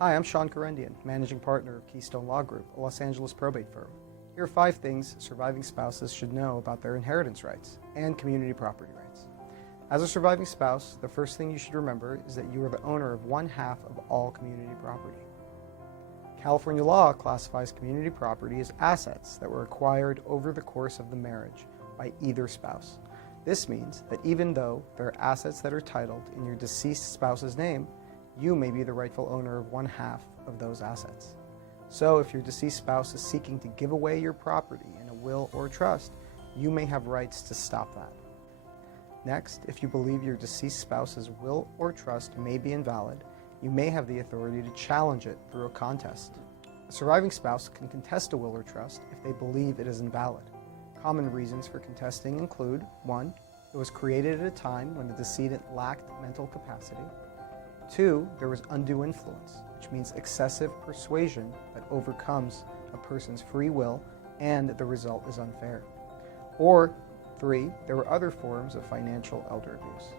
Hi, I'm Sean Karendian, Managing Partner of Keystone Law Group, a Los Angeles probate firm. Here are 5 things surviving spouses should know about their inheritance rights and community property rights. As a surviving spouse, the first thing you should remember is that you are the owner of 1/2 of all community property. California law classifies community property as assets that were acquired over the course of the marriage by either spouse. This means that even though there are assets that are titled in your deceased spouse's name, you may be the rightful owner of 1/2 of those assets. So if your deceased spouse is seeking to give away your property in a will or trust, you may have rights to stop that. Next, if you believe your deceased spouse's will or trust may be invalid, you may have the authority to challenge it through a contest. A surviving spouse can contest a will or trust if they believe it is invalid. Common reasons for contesting include: 1. It was created at a time when the decedent lacked mental capacity. 2. There was undue influence, which means excessive persuasion that overcomes a person's free will and the result is unfair. Or 3. There were other forms of financial elder abuse.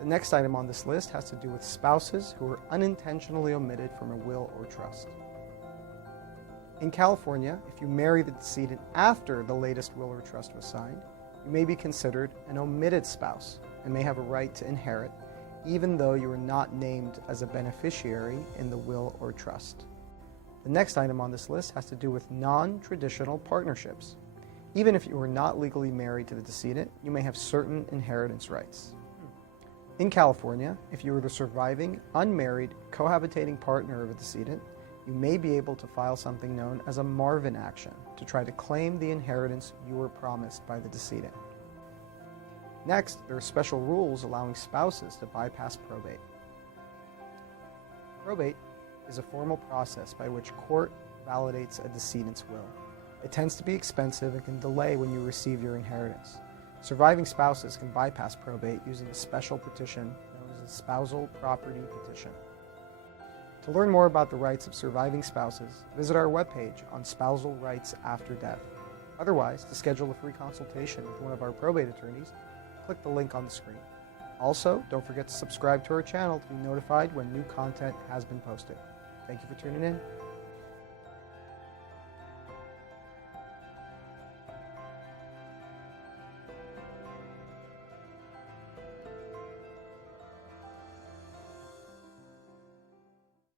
The next item on this list has to do with spouses who were unintentionally omitted from a will or trust. In California, if you marry the decedent after the latest will or trust was signed, you may be considered an omitted spouse and may have a right to inherit, even though you were not named as a beneficiary in the will or trust. The next item on this list has to do with non-traditional partnerships. Even if you were not legally married to the decedent, you may have certain inheritance rights. In California, if you were the surviving, unmarried, cohabitating partner of a decedent, you may be able to file something known as a Marvin action to try to claim the inheritance you were promised by the decedent. Next, there are special rules allowing spouses to bypass probate. Probate is a formal process by which court validates a decedent's will. It tends to be expensive and can delay when you receive your inheritance. Surviving spouses can bypass probate using a special petition known as a spousal property petition. To learn more about the rights of surviving spouses, visit our webpage on spousal rights after death. Otherwise, to schedule a free consultation with one of our probate attorneys, click the link on the screen. Also, don't forget to subscribe to our channel to be notified when new content has been posted. Thank you for tuning in.